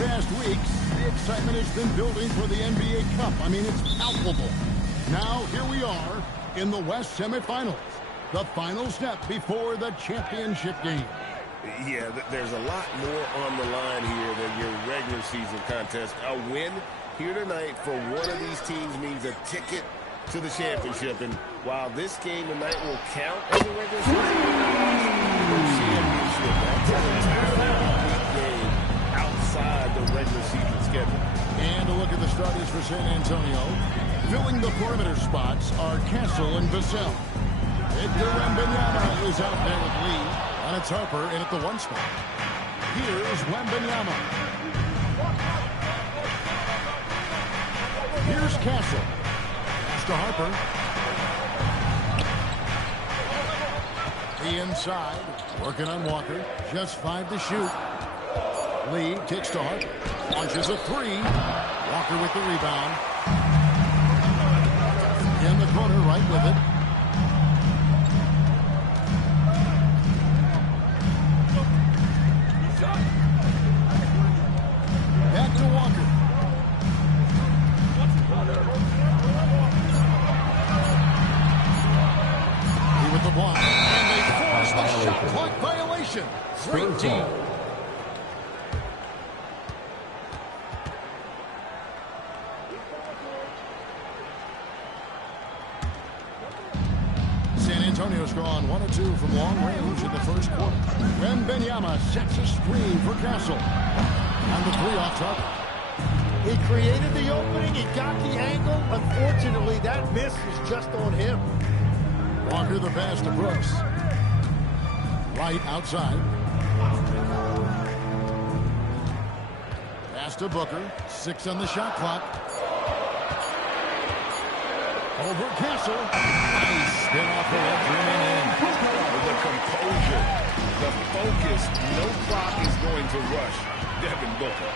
past weeks, the excitement has been building for the NBA Cup. I mean, it's palpable. Now, here we are in the West semifinals. The final step before the championship game. Yeah, there's a lot more on the line here than your regular season contest. A win here tonight for one of these teams means a ticket to the championship. And while this game tonight will count as a regular season championship, that's an entirely unique game outside the regular season schedule. And a look at the starters for San Antonio. Filling the perimeter spots are Castle and Vassell. Victor Wembanyama is out there with Lee, and it's Harper in at the 1 spot. Here's Wembanyama. Here's Castle. Pass to Harper. The inside, working on Walker. Just 5 to shoot. Lee kicks to Harper. Launches a 3. Walker with the rebound. In the corner, right with it. Back to Walker. He with the block. And they force the shot clock violation. 13. San Antonio's gone 1 of 2 from long range in the first quarter. Wembanyama sets a screen for Castle. On the 3 off target. He created the opening. He got the angle. Unfortunately, that miss was just on him. Walker the pass to Brooks. Right outside. Pass to Booker. 6 on the shot clock. Over Castle. Nice spin off the left rim and in. The composure, the focus, no clock is going to rush Devin Booker.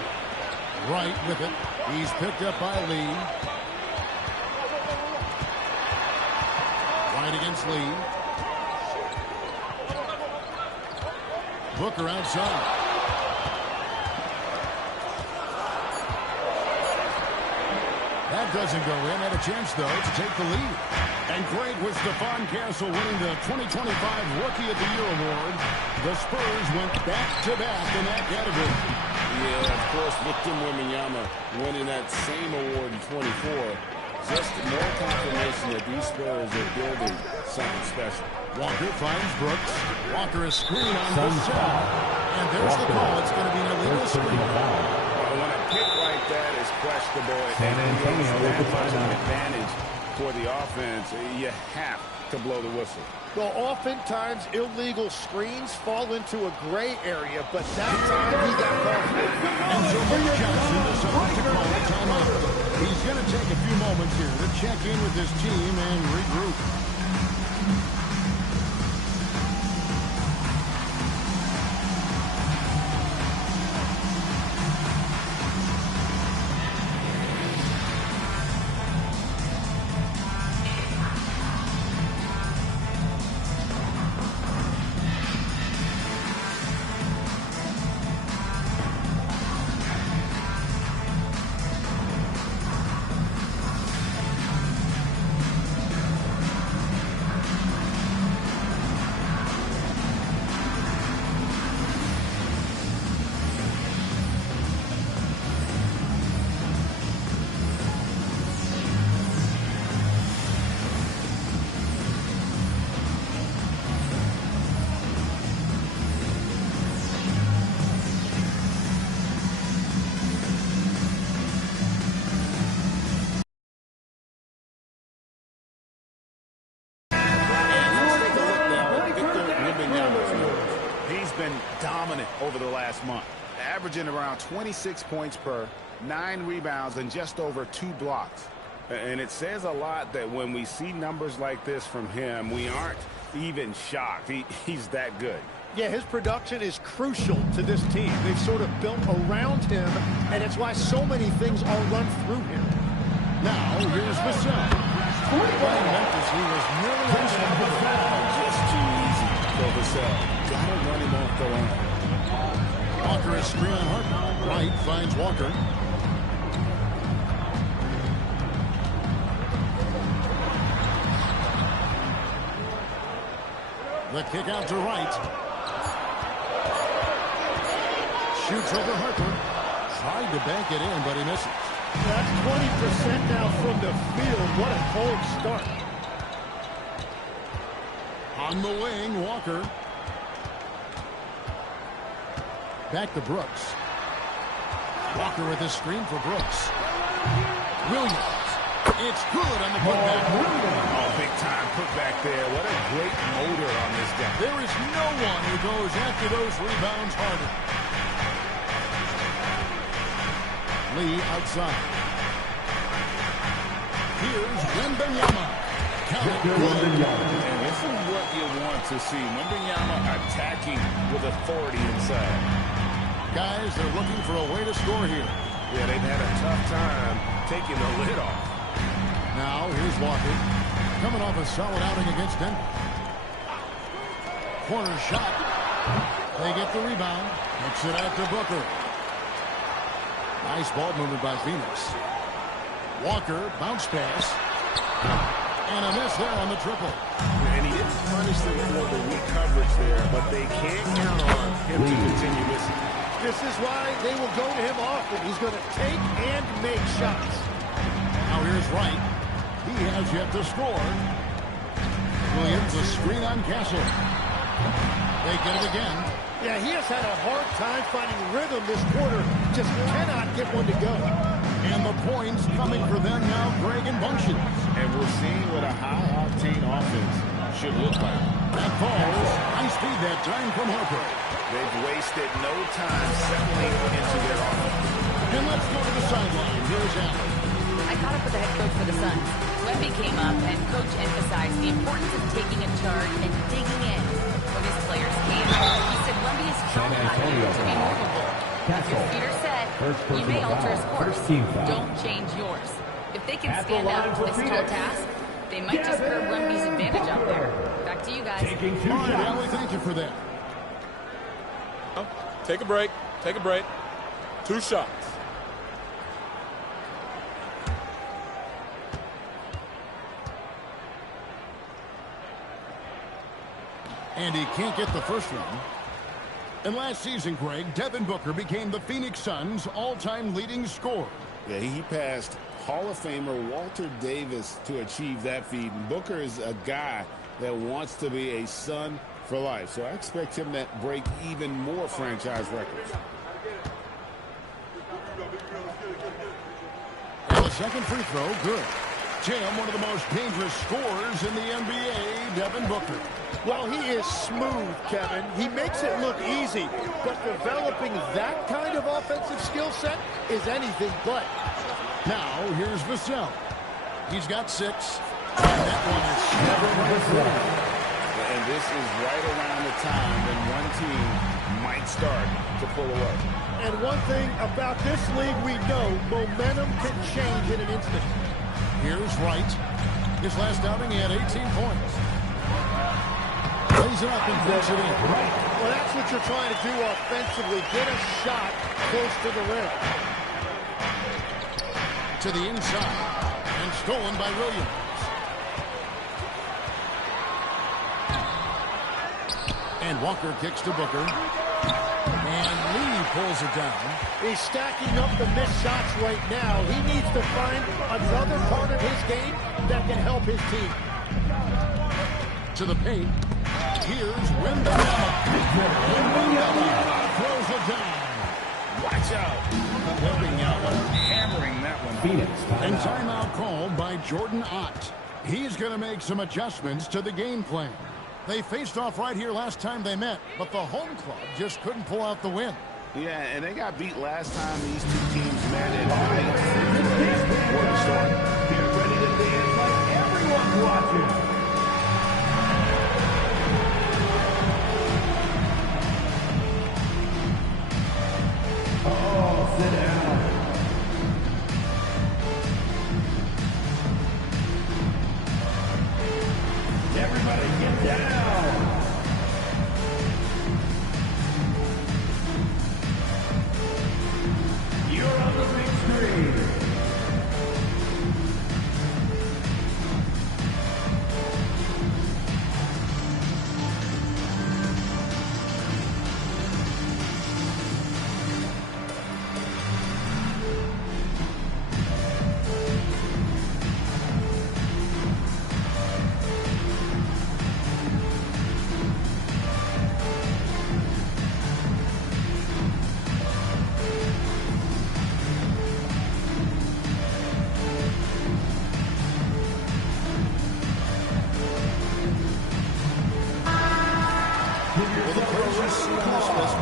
Right with it. He's picked up by Lee. Right against Lee. Booker outside. That doesn't go in. Had a chance, though, to take the lead. And great was Stephon Castle winning the 2025 Rookie of the Year award. The Spurs went back-to-back in that category. Yeah, of course, Victor Wembanyama winning that same award in 24. Just more confirmation that these Spurs are building something special. Walker finds Brooks. Walker a screen on Vassell. And there's the call. It's going to be an illegal screen. When a pick like that is questionable, San Antonio with the advantage for the offense, you have to blow the whistle. Well, oftentimes illegal screens fall into a gray area, but that time he got called for it. And so Mike Johnson decided to call a timeout. He's going to take a few moments here to check in with his team and regroup. Dominant over the last month, averaging around 26 points per, 9 rebounds, and just over 2 blocks. And it says a lot that when we see numbers like this from him, we aren't even shocked. He's that good. Yeah, his production is crucial to this team. They've sort of built around him, and it's why so many things are run through him. Now, here's Vassell. Playing Memphis, he was nearly just too easy for Vassell. Gotta run him off the line. Walker a screen on Harper. Wright finds Walker. The kick out to Wright. Shoots over Harper. Tried to bank it in, but he misses. That's 20% now from the field. What a cold start. On the wing, Walker. Back to Brooks. Walker with a screen for Brooks. Williams. It's good on the putback. Oh, big time putback there. What a great motor on this guy. There is no one who goes after those rebounds harder. Lee outside. Here's Wembanyama. Count it good. And this is what you want to see. Wembanyama attacking with authority inside. Guys, they're looking for a way to score here. Yeah, they've had a tough time taking the lid off. Now, here's Walker. Coming off a solid outing against Denver. Corner shot. They get the rebound. Kicks it out to Booker. Nice ball movement by Phoenix. Walker, bounce pass. And a miss there on the triple. And he didn't punish them for the weak coverage there, but they can't count on him to continue missing. This is why they will go to him often. He's going to take and make shots. Now here's Wright. He has yet to score. Williams, a screen on Castle. They get it again. Yeah, he has had a hard time finding rhythm this quarter. Just cannot get one to go. And the points coming for them now, Greg and Bunchen. And we're seeing what a high-octane offense should look like. That falls. High speed that time from Harper. They've wasted no time settling into their offense. And let's go to the sideline. Here's Allen. I caught up with the head coach for the Suns. Wemby came up, and Coach emphasized the importance of taking a charge and digging in when his players came. He said Wemby is strong enough to be movable. If your feet are set, you may alter his course. Don't change yours. If they can stand up to this tall task, they might just curb Wemby's advantage out there. Back to you guys. All right, Allie, thank you for that. Take a break. Take a break. 2 shots. And he can't get the first one. And last season, Greg, Devin Booker became the Phoenix Suns' all-time leading scorer. Yeah, he passed Hall of Famer Walter Davis to achieve that feat. And Booker is a guy that wants to be a Sun for life. So I expect him to break even more franchise records. And the second free throw, good. Tim, one of the most dangerous scorers in the NBA, Devin Booker. Well, he is smooth, Kevin. He makes it look easy, but developing that kind of offensive skill set is anything but. Now, here's Vassell. He's got 6. And that one is never. And this is right around the time when one team might start to pull away. And one thing about this league we know, momentum can change in an instant. Here's Wright. His last outing, he had 18 points. Lays it up and puts it in. Well, that's what you're trying to do offensively. Get a shot close to the rim. To the inside. And stolen by Williams. And Walker kicks to Booker. And Lee pulls it down. He's stacking up the missed shots right now. He needs to find another part of his game that can help his team. To the paint. Here's Wembanyama. Wembanyama throws it down. Watch out. Wembanyama hammering that one. Phoenix. And timeout called by Jordan Ott. He's going to make some adjustments to the game plan. They faced off right here last time they met, but the home club just couldn't pull out the win. Yeah, and they got beat last time these two teams met in before the start. Get ready to dance like everyone's watching. Oh, sit down. Everybody get down.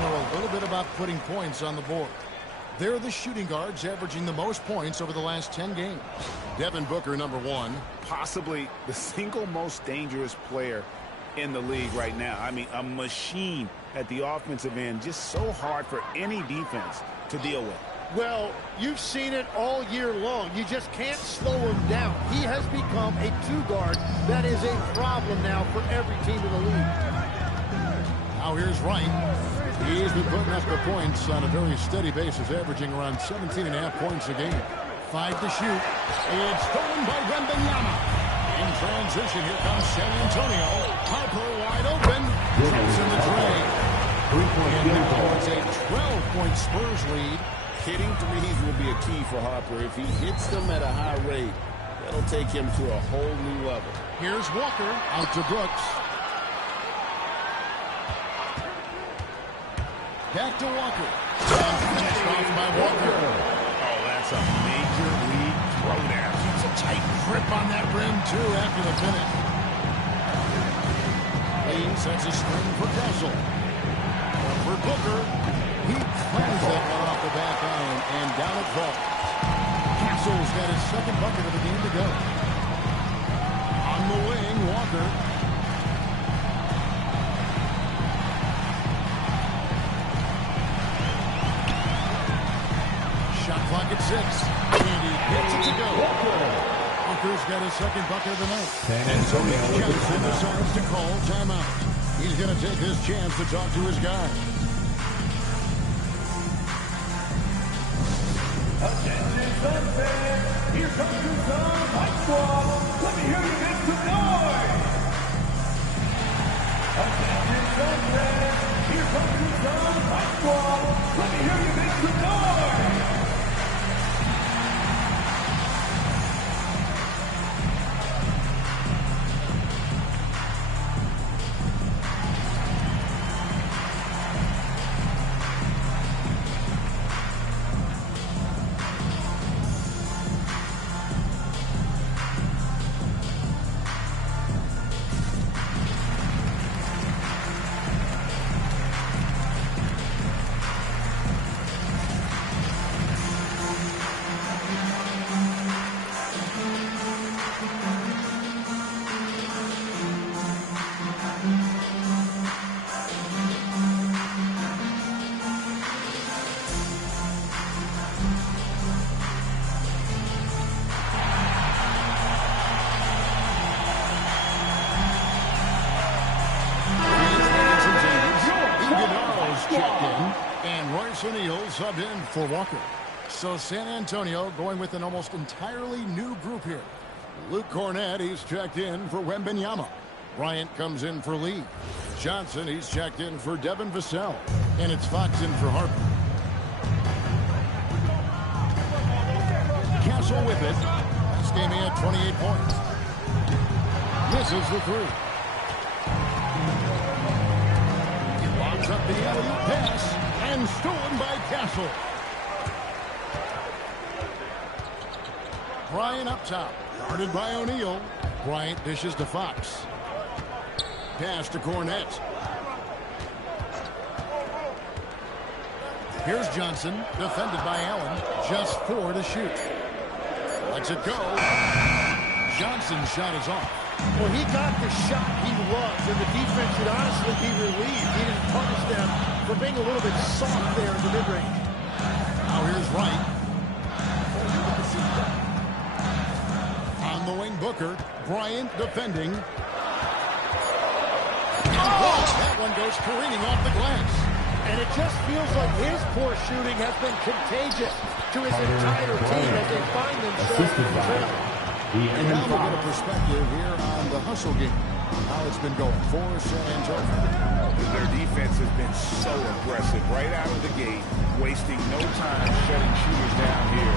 know a little bit about putting points on the board. They're the shooting guards averaging the most points over the last 10 games. Devin Booker, number 1. Possibly the single most dangerous player in the league right now. I mean, a machine at the offensive end, just so hard for any defense to deal with. Well, you've seen it all year long. You just can't slow him down. He has become a two-guard that is a problem now for every team in the league. Now here's Wright. He's been putting up the points on a very steady basis, averaging around 17.5 points a game. 5 to shoot. It's stolen by Wembanyama. In transition, here comes San Antonio. Harper wide open. Drops in the tray. And now it's a 12-point Spurs lead. Hitting threes will be a key for Harper. If he hits them at a high rate, that'll take him to a whole new level. Here's Walker out to Brooks. Back to Walker. And finished off by Walker. Oh, that's a major league throwdown. Keeps a tight grip on that rim, too, after the finish. Lee sets a screen for Castle. For Booker. He clams that one off the back iron, and down it falls. Castle's got his second bucket of the game to go. On the wing, Walker. Shot clock at 6. And he gets it to go. Walker's got his second bucket of the night. San Antonio Johnson decides to call timeout. He's going to take his chance to talk to his guy. Attention, Sun fans. Here comes your Sun Fight Squad. Let me hear you make some noise. Attention, Sun fans. Here comes your Sun Fight Squad. Let me hear you make some noise. O'Neal subbed in for Walker. So San Antonio going with an almost entirely new group here. Luke Cornett, he's checked in for Wembanyama. Bryant comes in for Lee. Johnson, he's checked in for Devin Vassell. And it's Fox in for Harper. Castle with it. This game he had 28 points. Misses the three. He lobs up the alley-oop pass. And stolen by Castle. Bryant up top. Guarded by O'Neal. Bryant dishes to Fox. Pass to Cornett. Here's Johnson. Defended by Allen. Just 4 to shoot. Lets it go. Johnson's shot is off. Well, he got the shot he loves, and the defense should honestly be relieved. He didn't punish them for being a little bit soft there in the mid-range. Now here's Wright. On the wing, Booker. Bryant defending. That one goes careening off the glass. And it just feels like his poor shooting has been contagious to his entire team as they find themselves in trouble. And now we'll get a perspective here on the hustle game. How it's been going for San Antonio. Their defense has been so aggressive right out of the gate, wasting no time shutting shooters down here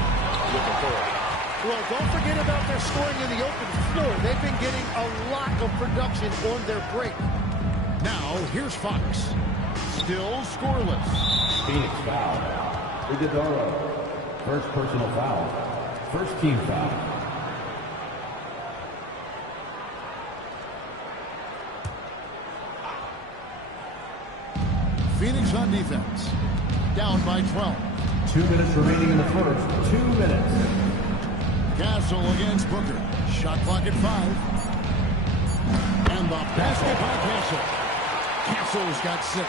with authority. Well, don't forget about their scoring in the open floor. They've been getting a lot of production on their break. Now, here's Fox. Still scoreless. Phoenix foul. Iguodala. First personal foul. First team foul. Phoenix on on defense. Down by 12. 2 minutes remaining in the first. 2 minutes. Castle against Booker. Shot clock at 5. And the basket by Castle. Castle's got 6.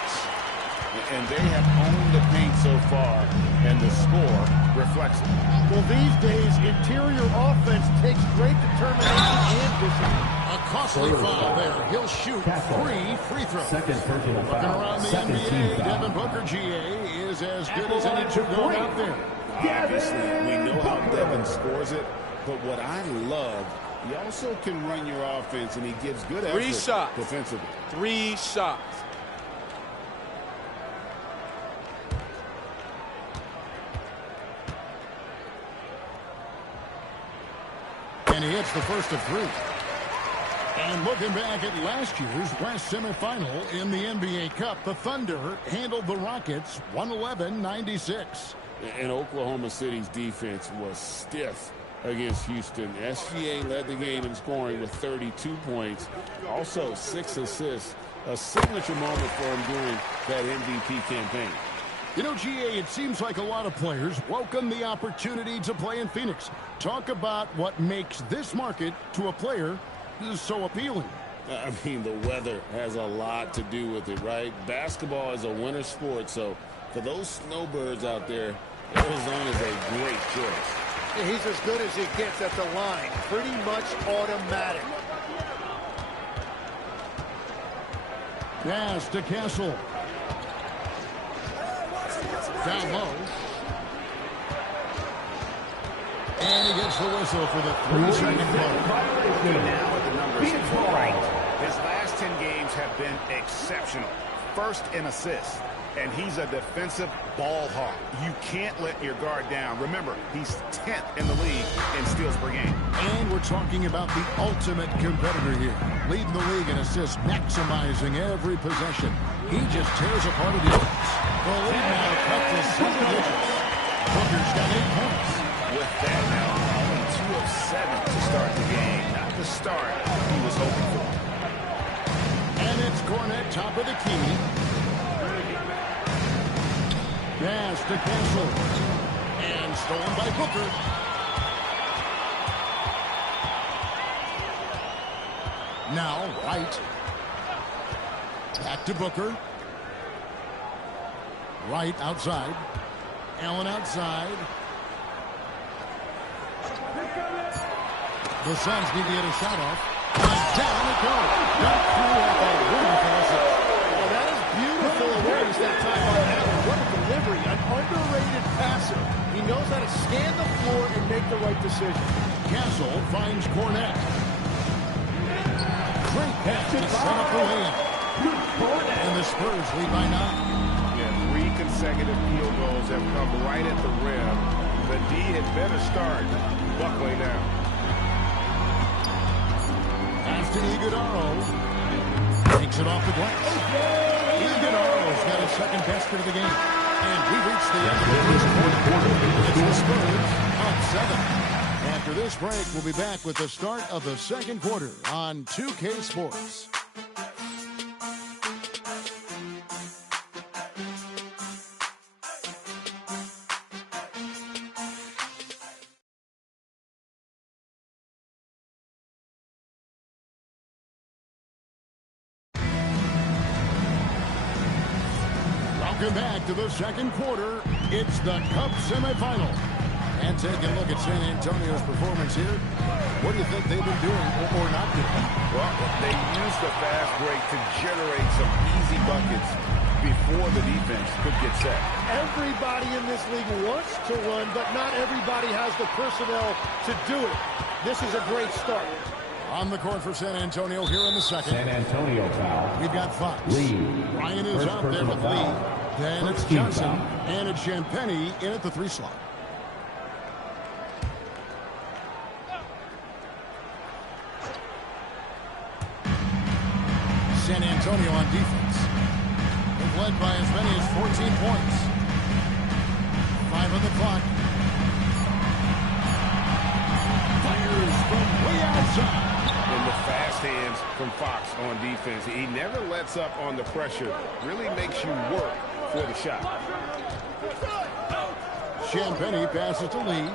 And they have owned the paint so far, and the score reflects it. Well, these days, interior offense takes great determination and discipline. A costly foul there. He'll shoot 3 free throws. Second personal Looking foul. around the Second team NBA, foul. Devin Booker, GA, is as good as any two going out there. Obviously, we know how Devin scores it, but what I love, he also can run your offense, and he gives good effort 3 shots. defensively. 3 shots. And he hits the first of 3. And looking back at last year's West semifinal in the NBA Cup, the Thunder handled the Rockets 111-96. And Oklahoma City's defense was stiff against Houston. SGA led the game in scoring with 32 points. Also 6 assists, a signature moment for him during that MVP campaign. You know, GA, it seems like a lot of players welcome the opportunity to play in Phoenix. Talk about what makes this market to a player so appealing. I mean, the weather has a lot to do with it, right? Basketball is a winter sport, so for those snowbirds out there, Arizona is a great choice. He's as good as he gets at the line. Pretty much automatic. Pass to Castle. Down low. And he gets the whistle for the 3-second play. Now with the numbers right. His last 10 games have been exceptional. First in assists. And he's a defensive ball hawk. You can't let your guard down. Remember, he's 10th in the league in steals per game. And we're talking about the ultimate competitor here. Leading the league in assists, maximizing every possession. He just tears apart a defense. The lead now cut to 7 digits. Booker's got 8 points. With that now, only 2 of 7 to start the game. Not the start he was hoping for. And it's Cornet, top of the key. Pass to Castle. And stolen by Booker. Now, White. Back to Booker. White outside. Allen outside. The Suns need to get a shot off. And down it goes. That threw off a wonderful assist. Well, that is beautiful awareness that time by Allen. What a delivery. An underrated passer. He knows how to scan the floor and make the right decision. Castle finds Cornet. Great pass to set up the layup. And the Spurs lead by 9. Yeah, 3 consecutive field goals have come right at the rim. The D had better start. Buckley now. Pass to Iguodala. Takes it off the glass. Iguodala's got his second basket of the game. And we reached the end of the first quarter. It's the Spurs up 7. After this break, we'll be back with the start of the second quarter on 2K Sports. Welcome back to the second quarter. It's the Cup semifinal. And taking a look at San Antonio's performance here. What do you think they've been doing or not doing? Well, they used the fast break to generate some easy buckets before the defense could get set. Everybody in this league wants to run, but not everybody has the personnel to do it. This is a great start. On the court for San Antonio here in the second. San Antonio foul. We've got Fox. Lee. Ryan is First out there personal with foul. Lee. Then it's First team Johnson. foul. And it's Champagnie in at the 3 slot. San Antonio on defense. They've led by as many as 14 points. 5 on the clock. Fires from way outside. And the fast hands from Fox on defense. He never lets up on the pressure. Really makes you work for the shot. Champagnie passes to Lee.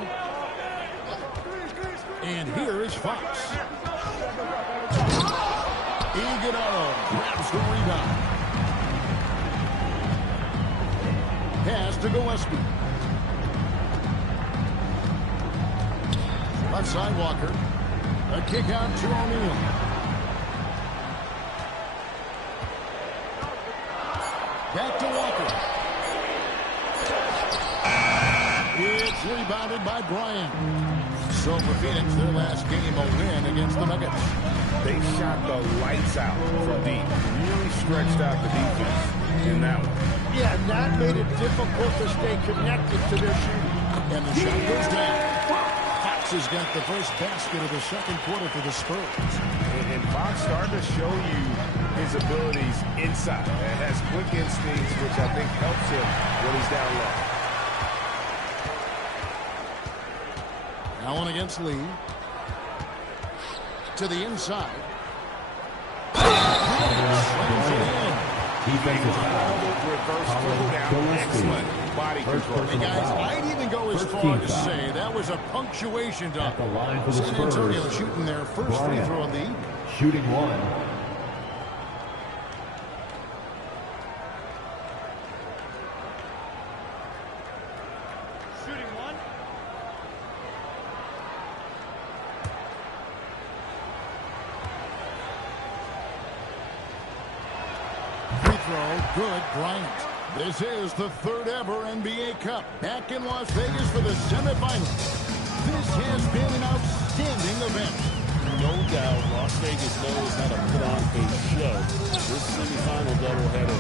And here is Fox. Iguodala grabs the rebound. Pass to Gillespie. Left side Walker. A kick out to O'Neal. Back to Walker. It's rebounded by Bryant. So for Phoenix, their last game a win against the Nuggets. They shot the lights out from deep. Really stretched out the defense in that one. Yeah, and that made it difficult to stay connected to their shooting. And the shot goes down. Fox has got the first basket of the second quarter for the Spurs. And Fox starting to show you his abilities inside. And has quick instincts, which I think helps him when he's down low. Allen against Lee. To the inside. Slams it in. Defensive foul. Reverse throwdown. Excellent body control. Hey guys, I'd even go as far to say that was a punctuation dunk. The line for the San Antonio Spurs. shooting their first free throw of the evening. Shooting one. Good, Bryant. This is the third ever NBA Cup. Back in Las Vegas for the semifinals. This has been an outstanding event. No doubt, Las Vegas knows how to put on a show. This semifinal doubleheader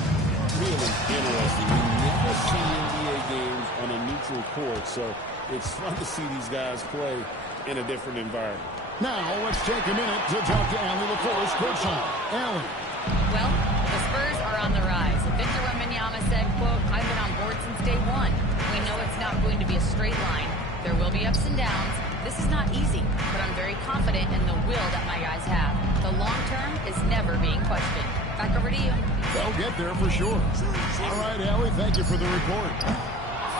really interesting. We never see NBA games on a neutral court, so it's fun to see these guys play in a different environment. Now, let's take a minute to talk to Allie LaForce courtside. Allie. Well, the Spurs are on the rise. Victor Wembanyama said, quote, "I've been on board since day one. We know it's not going to be a straight line. There will be ups and downs. This is not easy, but I'm very confident in the will that my guys have. The long term is never being questioned." Back over to you. They'll get there for sure. All right, Allie, thank you for the report.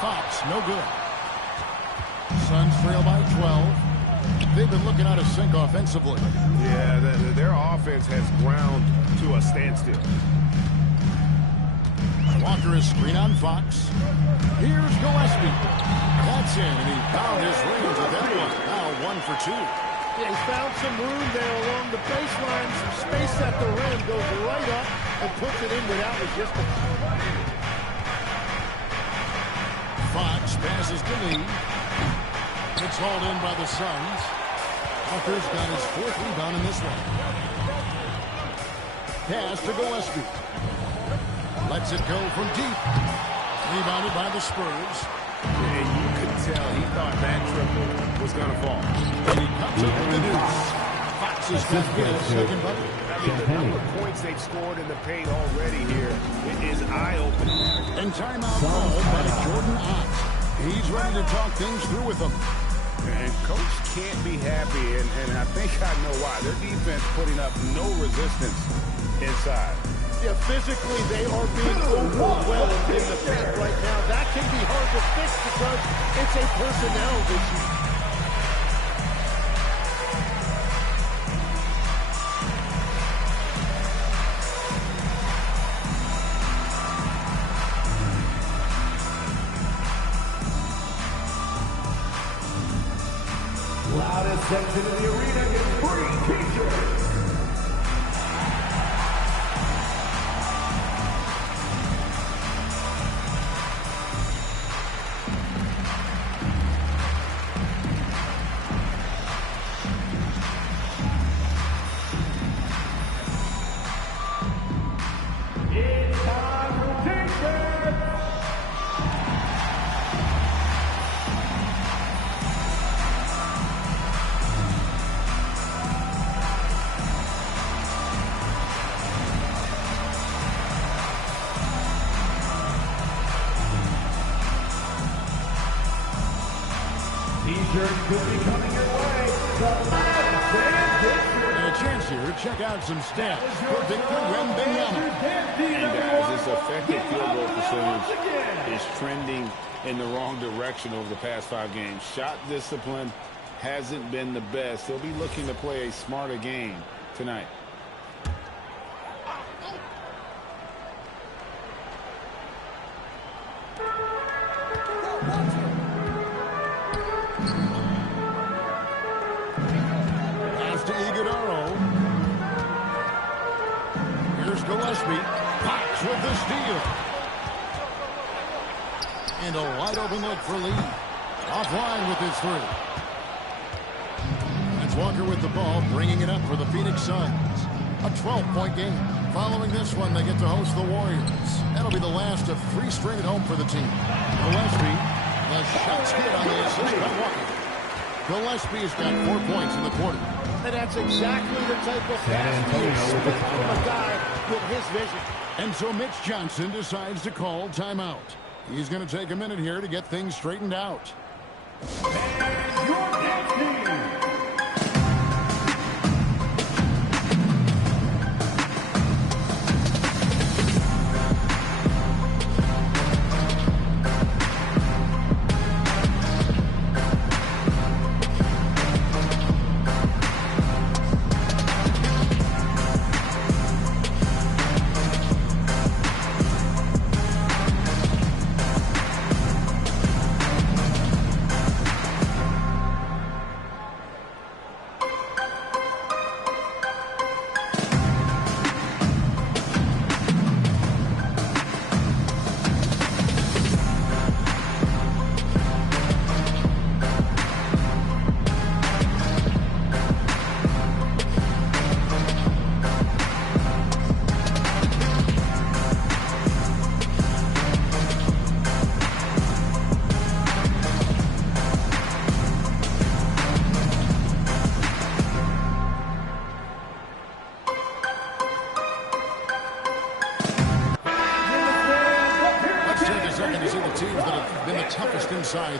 Fox, no good. Suns trail by 12. They've been looking out of sync offensively. Yeah, their offense has ground to a standstill. Walker is screen on Fox. Here's Gillespie. That's in, and he found his range with that one. Now 1 for 2. Yeah, he found some room there along the baseline. Some space at the rim. Goes right up and puts it in without resistance. Fox passes to Lee. It's hauled in by the Suns. Walker's got his 4th rebound in this one. Pass to Gillespie. Lets it go from deep. Rebounded by the Spurs. And you could tell he thought that triple was going to fall. And he comes up with the deuce. Fox has got his second bucket. I mean, the number of points they've scored in the paint already here is eye-opening. And timeout called by Jordan Ott. He's ready to talk things through with them. And Coach can't be happy, and I think I know why. Their defense putting up no resistance inside. Yeah, physically they are being overwhelmed in the paint right now. That can be hard to fix because it's a personnel issue. Loudest section in the arena is free t-shirts. It's time for t-shirts. T-shirts could be coming your way. The last a chance here to check out some stats for Victor Wembanyama. And guys, this effective field goal percentage is trending in the wrong direction over the past 5 games. Shot discipline hasn't been the best. They'll be looking to play a smarter game tonight. Pass to Iguodala. Here's Gillespie. Fox with the steal. And a wide open look for Lee. Offline with his 3. It's Walker with the ball, bringing it up for the Phoenix Suns. A 12-point game. Following this one, they get to host the Warriors. That'll be the last of 3 straight at home for the team. Gillespie, the shot's good on the assist by Walker. Gillespie's got 4 points in the quarter. And that's exactly the type of pass we expect from a guy with his vision. And so Mitch Johnson decides to call timeout. He's going to take a minute here to get things straightened out. And your next team.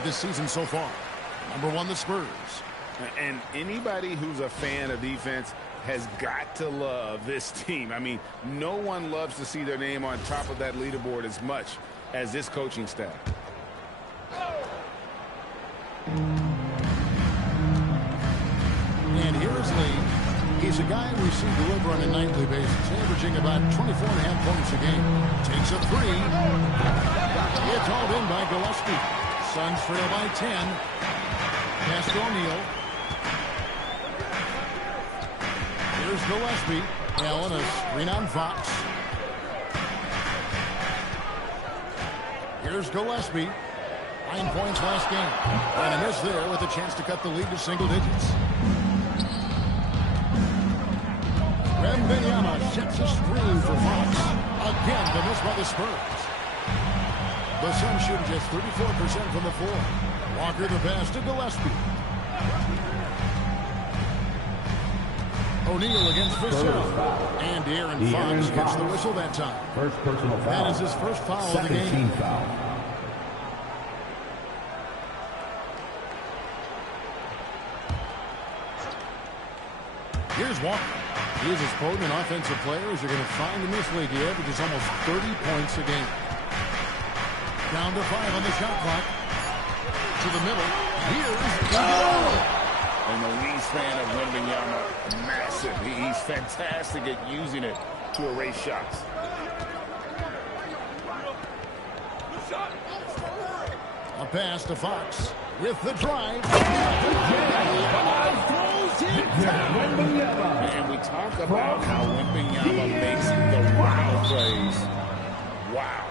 This season so far. Number 1, the Spurs. And anybody who's a fan of defense has got to love this team. I mean, no one loves to see their name on top of that leaderboard as much as this coaching staff. And here is Lee. He's a guy we see deliver on a nightly basis, averaging about 24.5 points a game. Takes a 3. It's hauled in by Gillespie. Suns trail by 10. Pass to O'Neal. Here's Gillespie. Allen, a screen on Fox. Here's Gillespie. 9 points last game. And a miss there with a chance to cut the lead to single digits. Wembanyama sets a screen for Fox. Again, the miss by the Spurs. The Suns shooting just 34% from the floor. Walker the pass to Gillespie. O'Neal against Vassell. And De'Aaron Fox gets the whistle that time. First personal foul. That is his first foul of the game. Foul. Here's Walker. He is as potent an offensive player as you're going to find in this league. He averages almost 30 points a game. Down to 5 on the shot clock. To the middle. Here's Iguodala. And the wingspan of Wembanyama, massive. He's fantastic at using it to erase shots. A pass to Fox with the drive. And we talk about how Wembanyama makes the wild plays. Wow.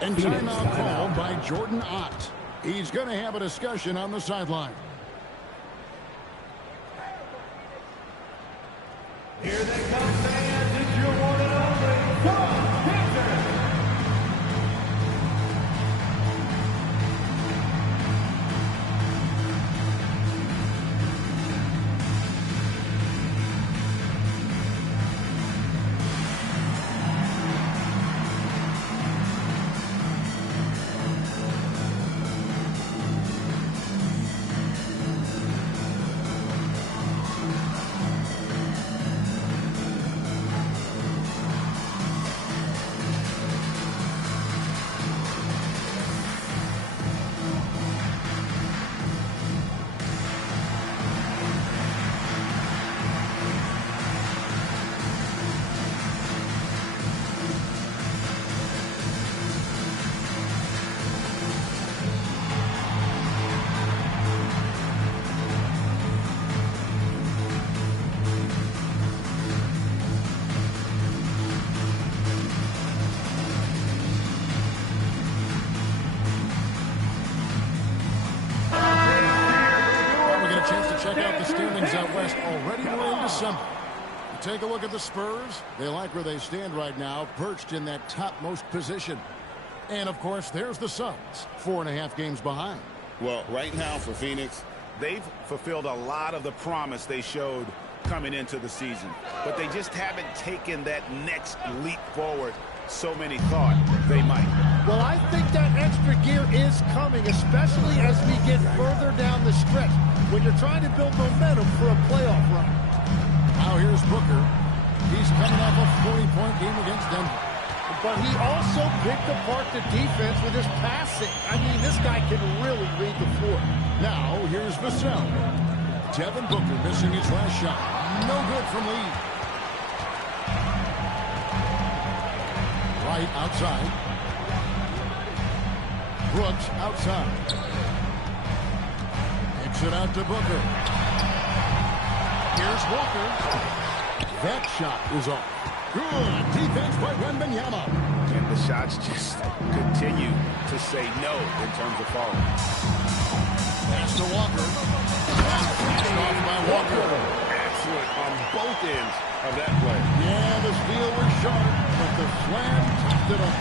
And timeout called by Jordan Ott. He's going to have a discussion on the sideline. Here they come, fans. It's your one and only John Henson. Northwest already we're in December. Take a look at the Spurs. They like where they stand right now, perched in that topmost position. And, of course, there's the Suns, 4.5 games behind. Well, right now for Phoenix, they've fulfilled a lot of the promise they showed coming into the season. But they just haven't taken that next leap forward so many thought they might. Well, I think that extra gear is coming, especially as we get further down the stretch, when you're trying to build momentum for a playoff run. Now here's Booker. He's coming off a 40-point game against Denver. But he also picked apart the defense with his passing. I mean, this guy can really read the floor. Now, here's Vassell. Devin Booker missing his last shot. No good from Lee. Right outside. Brooks outside. Kicks it out to Booker. Here's Walker. That shot is off. Good defense by Wembanyama. And the shots just continue to say no in terms of falling. Pass to Walker. Passed off by Walker. Excellent on both ends of that play. Yeah, the steal was sharp, but the slam topped it off.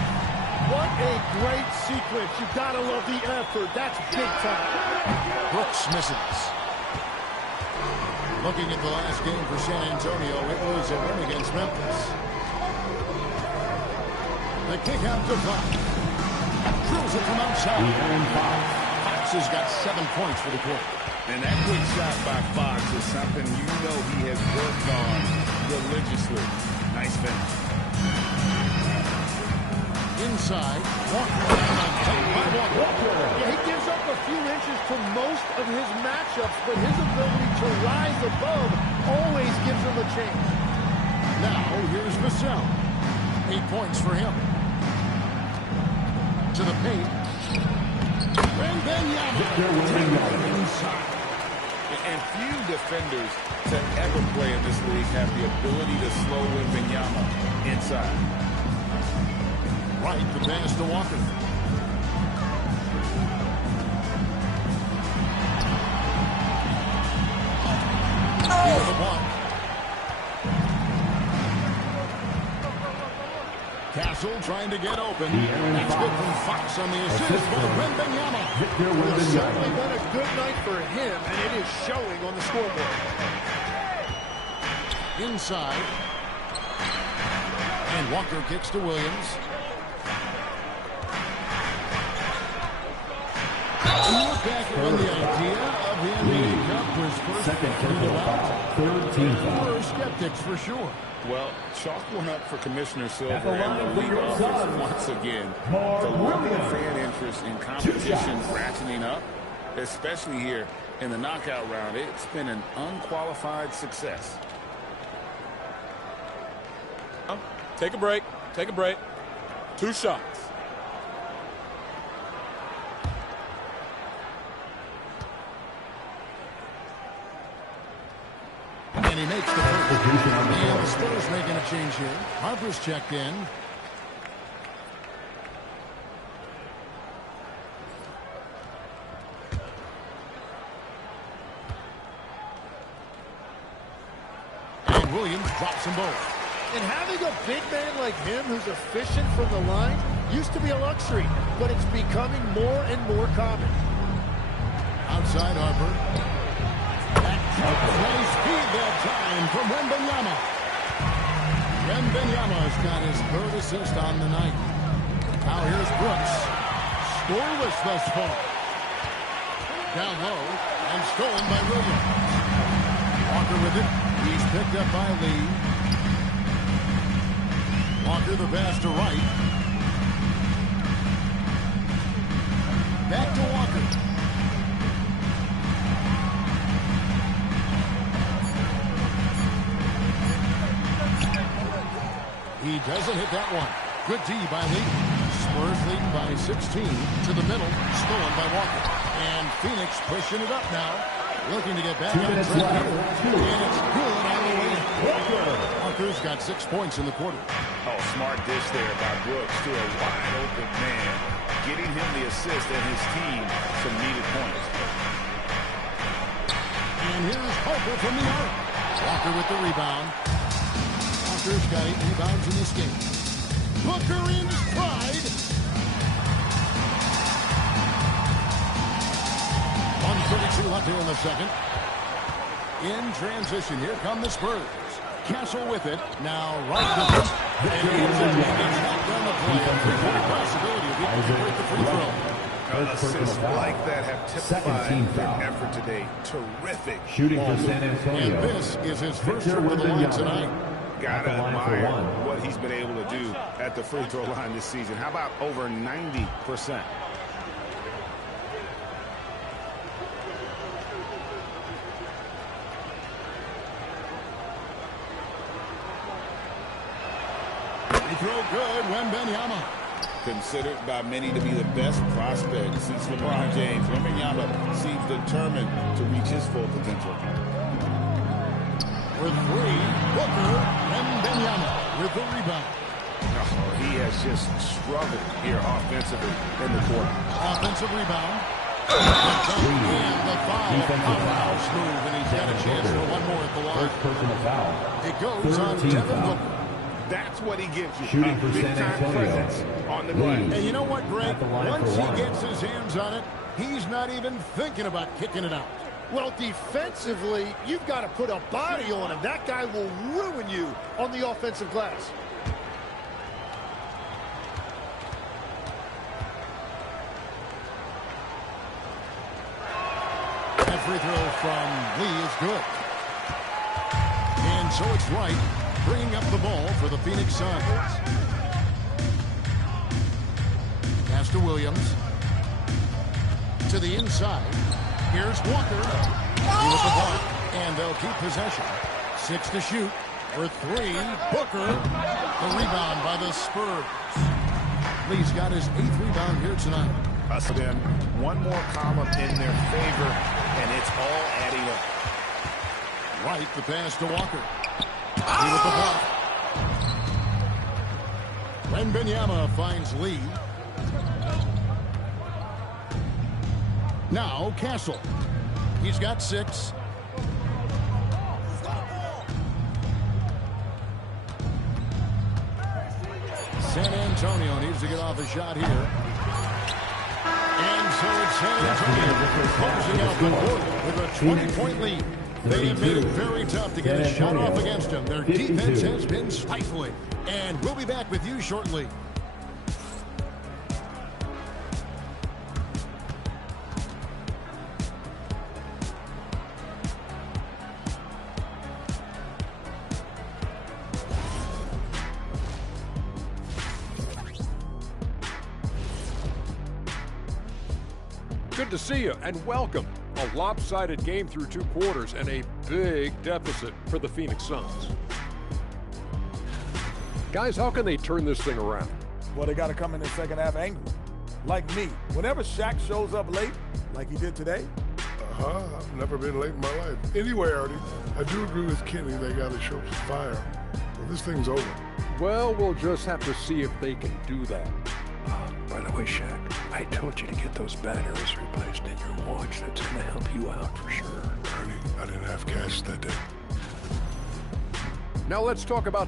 What a great sequence. You gotta love the effort. That's big time. Brooks misses. Looking at the last game for San Antonio, it was a win against Memphis. The kick out to Fox. Drills it from outside. Fox has got 7 points for the quarter. And that quick shot by Fox is something you know he has worked on religiously. Nice finish. Inside, Walker. Yeah, he gives up a few inches to most of his matchups, but his ability to rise above always gives him a chance. Now, here's Vassell. 8 points for him. To the paint. Wembanyama. Inside. And few defenders to ever play in this league have the ability to slow Wembanyama inside. Right, the pass to Walker. Here's the block. Castle trying to get open. That's good from Fox on the assist by Wembanyama. It's certainly been a good night for him, and it is showing on the scoreboard. Inside. And Walker kicks to Williams. Look back on the idea of the NBA Cup was first. Second personal foul. Third team foul. There were skeptics for sure. Well, chalk one up for Commissioner Silver At the line and the for league your office Suns, once again. The Mark level of Williams. fan interest in competition ratcheting up, especially here in the knockout round. It's been an unqualified success. Take a break. Take a break. 2 shots. And he makes the first. And the Spurs making a change here. Harper's checked in. And Williams drops them both. And having a big man like him who's efficient from the line used to be a luxury, but it's becoming more and more common. Outside Harper. Nice speed that time from Wembanyama. Wembanyama's got his 3rd assist on the night. Now here's Brooks. Scoreless thus far. Down low and stolen by Williams. Walker with it. He's picked up by Lee. Walker the pass to right. Back to Walker. He doesn't hit that one. Good D by Lee. Spurs leading by 16 to the middle. Stolen by Walker. And Phoenix pushing it up now. Looking to get back on track here. And it's good on the way. Walker's got 6 points in the quarter. Oh, smart dish there by Brooks to a wide open man, getting him the assist and his team some needed points. And here's Harper from the arc. Walker with the rebound. Walker's got 8 rebounds in this game. Booker in stride. 1:32 left here in the second. In transition, here come the Spurs. Castle with it. Now right to him. And he's knocked down the play. A three-point possibility if he can convert the free throw. Assists like that have typified their effort today. Terrific. Shooting for San Antonio. And this is his first trip to the line tonight. Gotta admire what he's been able to do at the free throw line this season. How about over 90%? Free throw good, Wembanyama. Considered by many to be the best prospect since LeBron James. Wembanyama seems determined to reach his full potential. For 3, Booker, Wembanyama with the rebound. Oh, he has just struggled here offensively in the quarter. Offensive rebound. And the foul. Powerhouse move, and he's got a chance for one more at the line. First personal foul. It goes on Devin Booker. That's what he gives you. Shooting for San big-time Antonio. presence on the glass. And you know what, Greg? At the line Once for he one. gets his hands on it, he's not even thinking about kicking it out. Well, defensively, you've got to put a body on him. That guy will ruin you on the offensive glass. That free throw from Lee is good. And so it's Wright bringing up the ball for the Phoenix Suns. Pass to Williams. To the inside. Here's Walker. He with the block, and they'll keep possession. 6 to shoot. For 3, Booker. The rebound by the Spurs. Lee's got his 8th rebound here tonight. Then one more column in their favor, and it's all adding up. Right, the pass to Walker. He with the block. Wembanyama finds Lee. Now Castle. He's got 6. San Antonio needs to get off a shot here. And so it's San Antonio closing out the quarter with a 20-point lead. They have made it very tough to get a shot off against them. Their defense has been stifling. And we'll be back with you shortly. Good to see you and welcome. A lopsided game through 2 quarters and a big deficit for the Phoenix Suns. Guys, how can they turn this thing around? Well, they got to come in the second half angry. Like me. Whenever Shaq shows up late, like he did today. I've never been late in my life. Anyway, Artie, I do agree with Kenny. They got to show some fire. Well, this thing's over. Well, we'll just have to see if they can do that. By the way, Shaq, I told you to get those batteries replaced in your watch. That's going to help you out for sure. Artie, I didn't have cash that day. Now let's talk about